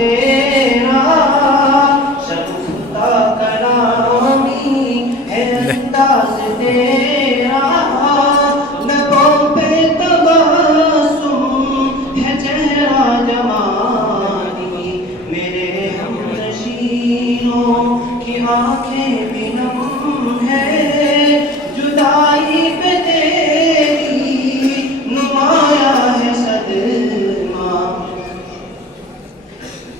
तेरा, शगुफ्ता कलामी है अंदाज तेरा, लबों पे तबस्सुम है चेहरा जवानी, मेरे हमनशीनों की आंखें भी नम है, जुदाई पे तेरी नुमाया है सदमा।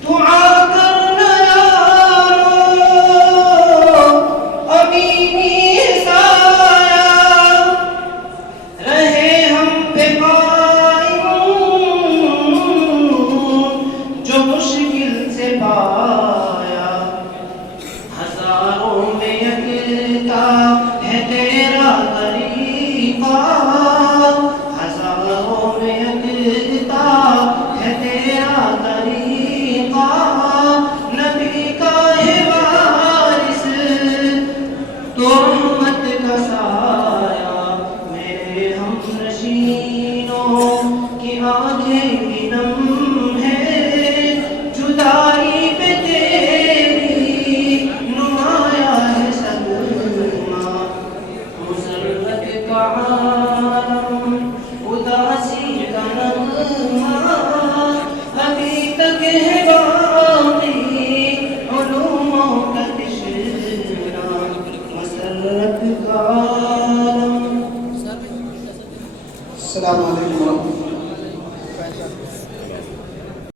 दुआ करना यारो अमीनी साया, रहे हम पे कायम जो मुश्किल से पाया, हजारों में यकता है तेरा तरीका, हजारों में यकता है तेरा तरीका, नबी का है वारिस तो रहमत का साया, मेरे हमनशीनों की आंखें भी नम है, जुदाई पे तेरी नुमाया है सदमा। मुसर्रत का आलम उदासी का नगमा, अभी तक है बाकी उलूमों का तिश्ना, मुसर्रत का